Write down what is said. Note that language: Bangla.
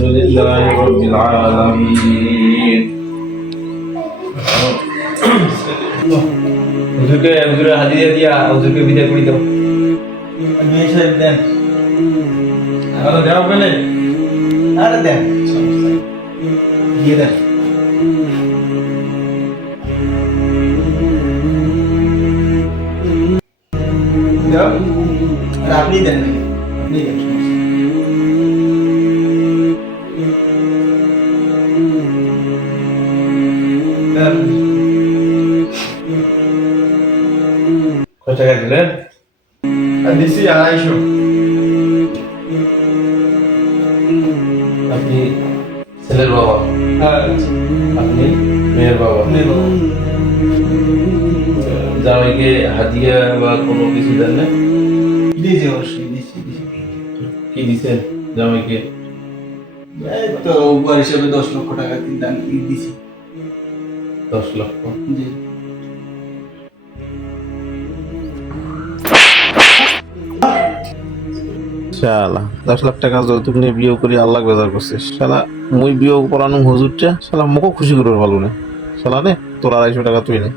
لله رب العالمين. হুজুরকে হুজুরের হাদিয়া দিয়া হুজুরকে বিদায় করে দাও। মেয়ে সাহেব দেন। আরে দাও কেন? আরে দেন দিয়ে দেন। দাও। আর আপনি দেন নাকি? আপনি দেন, সমস্যা নেই। দেন। কত টাকা দিলেন? আর দিছি 250। আপনি ছেলের বাবা, হ্যাঁ, আপনি মেয়ের বাবা। নেব। জামাইকে হাদিয়া বা কোনো কিছু দেন না? দিয়েছি অবশ্যই, দিছি দিছি। কি দিছেন জামাইকে? এই তো উপহার হিসেবে 10 লক্ষ টাকা দান দিছি। 10 লক্ষ। জি। শালা 10 লাখ টাকা যৌতুক নিয়ে বিয়ে করি আল্লাহ বেজার করছিস শালা। মুই বিয়ে করানো হুজুরটা শালা মুখও খুশি করে ভালো না শালা রে। তোর 250 টাকা তুই নে।